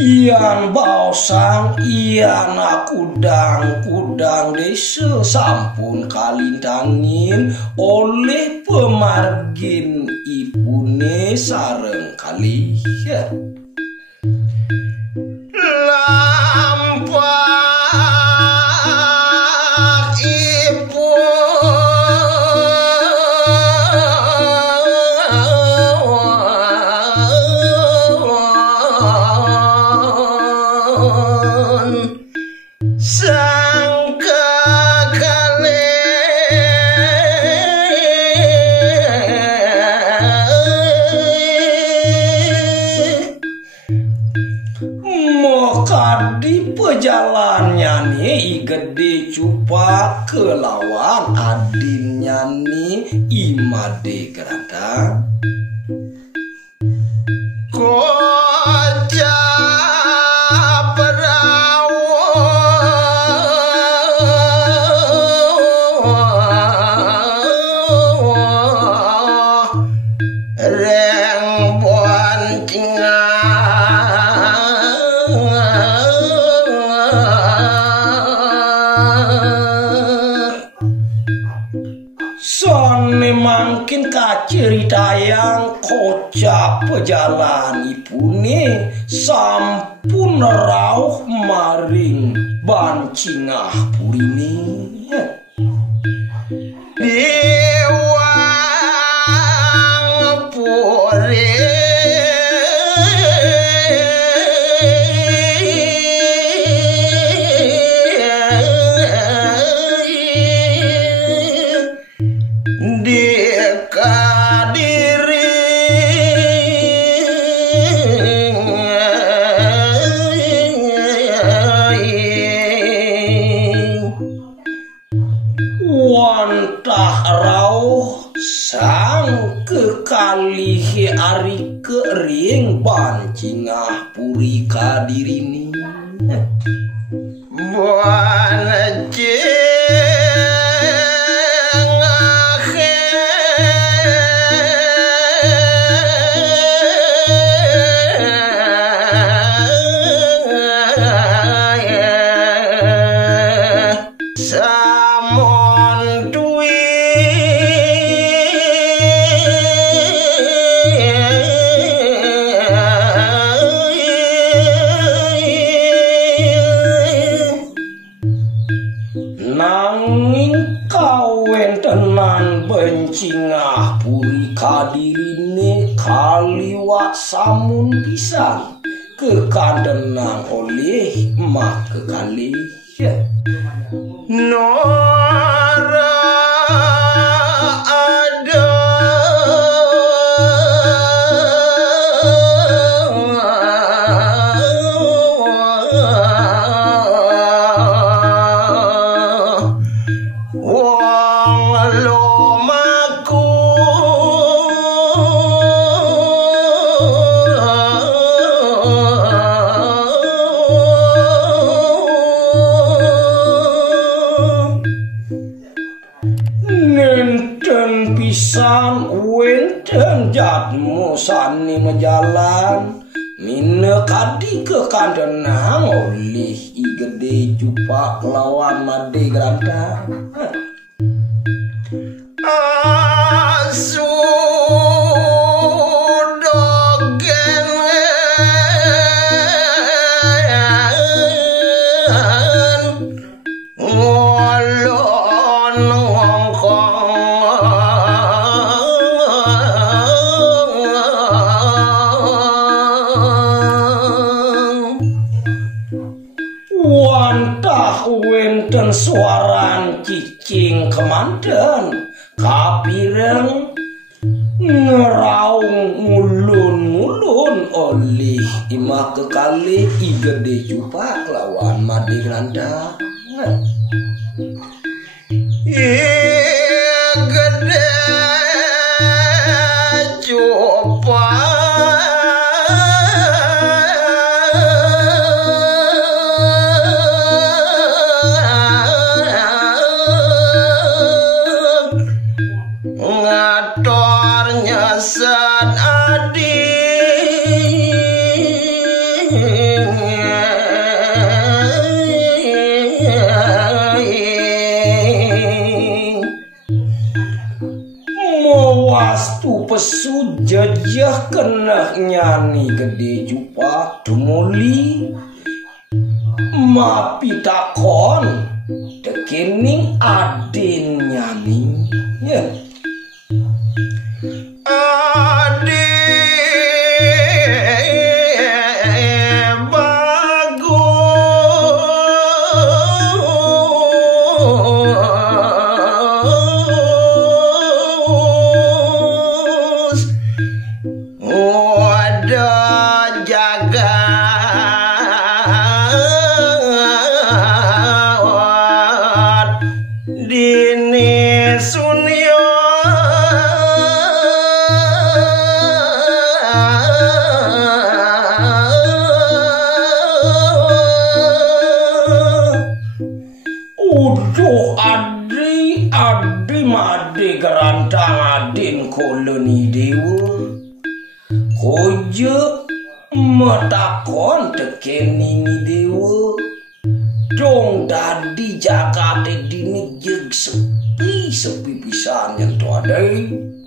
Ian baosang ian kudang desa sampun kalintangin oleh pemargin ipune sareng kali lampak ibu sang kekale moka di pejalannya nih gede cupak kelawan adinnya nih imade gerantang koja Mungkin cerita yang kocak pejalan ipune sampun rauh maring bancingah purini dewang puri kekalihi ari kering bancingah puri kadirini buan bencingah puri kadirine kaliwat samun pisan kekandenang oleh mak kekali nora ada wenten jatmu sani mejalan mine kadi kekandenang oleh I gede cupak lawan made gerantang asu dogen ngolon ngongkong wenten suaran cicing kemanten kapireng ngeraung ngulun-ngulun oleh imah kekali I gede cupak lawan made gerantang I gede cupak ngatornya san adi Wastu pesu jajah kena nyani gede cupak dumuli mapi takon dekening adin nyani ya Made gerantang adin koloni dewa kojo metakon tekeningi dewa dong dadi jakate dini jeg sepi pisan yang tuadai